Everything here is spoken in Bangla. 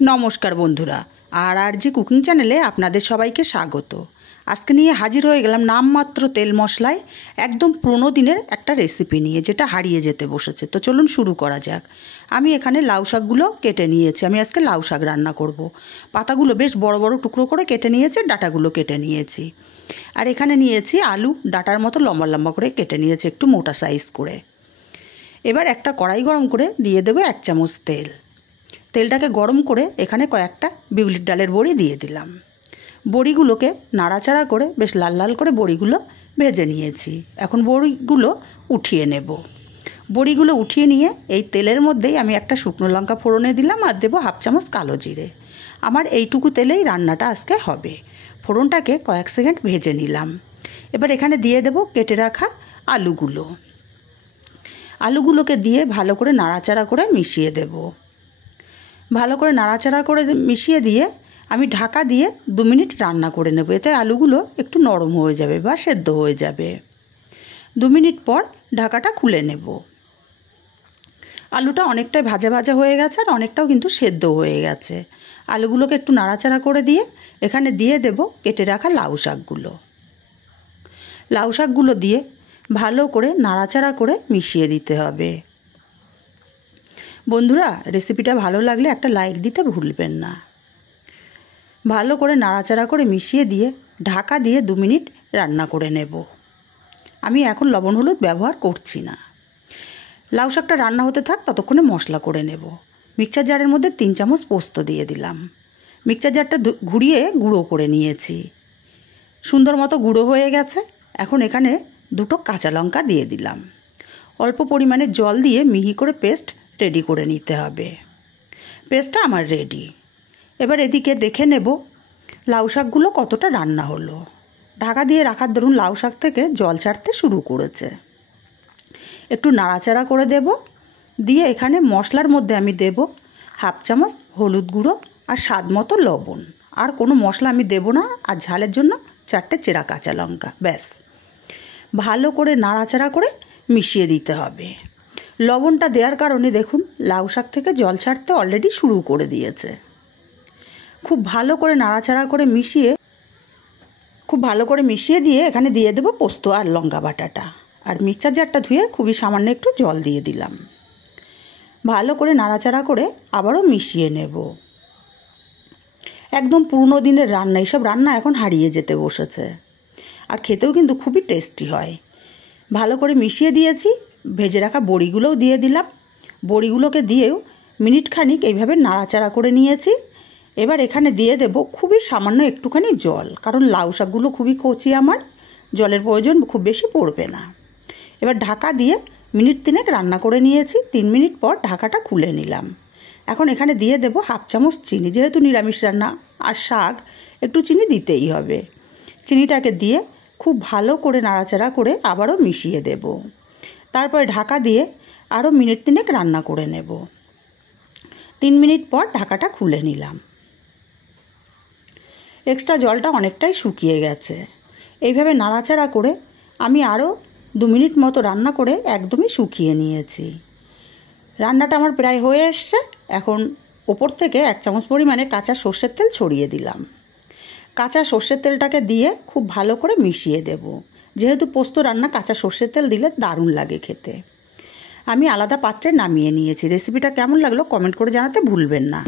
नमस्कार बंधुरा आरजे कुकिंग चैनेले आपनादेर सबाइके स्वागत। आजके निये हाजिर हये गेलाम नाममात्र तेल मशलाय एकदम पुरानो दिनेर एकटा रेसिपि निये जेटा हारिये जेते बसेछे। तो चलुन शुरू करा जाक। आमी एखाने लाउ शाकगुलो केटे नियेछि। आमी आजके लाउ शाक रान्ना करब। पातागुलो बेश बड़ बड़ टुकरो करे केटे नियेछि, डाटागुलो केटे नियेछि। आर एखाने नियेछि आलू डाटार मतो लम्बा लम्बा करे केटे नियेछि एकटु मोटा साइज करे। एबार एकटा कड़ाई गरम करे दिये देब 1 चामच तेल। तेलटाके गरम करे एखाने कयेकटा बिउलिर डालेर बड़ी दिए दिलाम। बड़ीगुलोके नाड़ाचाड़ा करे बेश लाल लाल करे बड़ीगुलो भेजे नियेछि। एखन बड़ीगुलो उठिए नेब। बड़ीगुलो उठिए निये एई तेलेर मध्येई आमि एकटा शुकनो लंका फोड़ने दिलाम आर देब 1/2 चामच कालो जिरे। आमार एइटुकु तेलेई रान्नाटा आजके हबे। फोड़नटाके कयेक सेकेंड भेजे निलाम। एबार एखाने दिए देब केटे राखा आलुगुलो। आलुगुलोके दिए भालो करे नाड़ाचाड़ा करे मिशिए देब। भालो करे नाड़ाचाड़ा करे मिशिए दिए आमी ढाका दिए 2 मिनट रान्ना करे नेब। एते आलुगुलो एकटु नरम हये जाबे बा सेদ্ধ हये जाबे। 2 मिनट पर ढाकाटा खुले नेब। आलुटा अनेकटाई भाजा भाजा हये गेछे आर अनेकटाও किन्तु सेদ্ধ हये गेछे। आलुगुलोके एकटु नाड़ाचाड़ा करे दिए एखाने दिए देब केटे राखा लाउ शाकगुलो। लाउ शाकगुलो दिए भालो करे नाड़ाचाड़ा करे मिशिए दिते हबे। बंधुरा रेसिपिटा भालो लागले एकटा लाइक दिते भुलबेन ना। भालो करे नाड़ाचाड़ा करे मिशिए दिए ढाका दिए 2 मिनट रान्ना करे नेब। आमी एखन लवण हलुद व्यवहार करछि ना। लाउ शाकटा रान्ना होते थाक ततक्षणे मशला करे नेब। मिक्सचार जारेर मধ্যে 3 चामच पोस्त दिए दिलाम। मिक्सचार जारटा घुरिए गुঁড়ো करे निয়েছি। सुंदर मतो गुঁড়ো হয়ে গেছে। এখন এখানে দুটো কাঁচা লঙ্কা দিয়ে দিলাম। অল্প পরিমাণে জল দিয়ে মিহি করে পেস্ট रेडी করে নিতে হবে। পেস্টটা আমার রেডি। এবার এদিকে দেখে নেব লাউ শাকগুলো কতটা রান্না হলো। ঢাকা দিয়ে রাখার দরুন লাউ শাক থেকে জল ছাড়তে শুরু করেছে। একটু নাড়াচাড়া করে দেব। দিয়ে এখানে মশলার মধ্যে আমি দেব 1/2 চামচ হলুদ গুঁড়ো আর স্বাদ মতো লবণ। আর কোনো মশলা আমি দেব না। আর ঝালের জন্য 4টে চেরা কাঁচা লঙ্কা। ব্যাস ভালো করে নাড়াচাড়া করে মিশিয়ে দিতে হবে। লবণটা দেওয়ার কারণে দেখুন লাউ শাক থেকে জল ছাড়তে অলরেডি শুরু করে দিয়েছে। খুব ভালো করে নাড়াচাড়া করে মিশিয়ে দিয়ে এখানে দিয়ে দেব পোস্ত আর লঙ্কা বাটাটা। আর মিক্সচার জারটা ধুয়ে খুবই সামান্য একটু জল দিয়ে দিলাম। ভালো করে নাড়াচাড়া করে আবারও মিশিয়ে নেব। একদম পুরনো দিনের রান্না। এইসব রান্না এখন হারিয়ে যেতে বসেছে। আর খেতেও কিন্তু খুবই টেস্টি হয়। ভালো করে মিশিয়ে দিয়েছি। ভেজে রাখা বড়িগুলোও দিয়ে দিলাম। বড়িগুলোকে দিয়েও মিনিট খানিক এইভাবে নাড়াচাড়া করে নিয়েছি। এবার এখানে দিয়ে দেব খুবই সামান্য একটুখানি জল, কারণ লাউ শাকগুলো খুবই কচি, আমার জলের প্রয়োজন খুব বেশি পড়বে না। এবার ঢাকা দিয়ে মিনিট 3 রান্না করে নিয়েছি। 3 মিনিট পর ঢাকাটা খুলে নিলাম। এখন এখানে দিয়ে দেব 1/2 চামচ চিনি। যেহেতু নিরামিষ রান্না আর শাক একটু চিনি দিতেই হবে। চিনিটাকে দিয়ে খুব ভালো করে নাড়াচাড়া করে আবারও মিশিয়ে দেব। তারপরে ঢাকা দিয়ে আরও মিনিট 3 রান্না করে নেব। 3 মিনিট পর ঢাকাটা খুলে নিলাম। এক্সট্রা জলটা অনেকটাই শুকিয়ে গেছে। এইভাবে নাড়াচাড়া করে আমি আরও 2 মিনিট মতো রান্না করে একদমই শুকিয়ে নিয়েছি। রান্নাটা আমার প্রায় হয়ে এসছে। এখন ওপর থেকে 1 চামচ পরিমাণে কাঁচা সর্ষের তেল ছড়িয়ে দিলাম। কাঁচা সর্ষের তেলটাকে দিয়ে খুব ভালো করে মিশিয়ে দেব। যেহেতু পোস্ত রান্না কাঁচা সর্ষের তেল দিলে দারুণ লাগে খেতে। আমি আলাদা পাত্রে নামিয়ে নিয়েছি। রেসিপিটা কেমন লাগলো কমেন্ট করে জানাতে ভুলবেন না।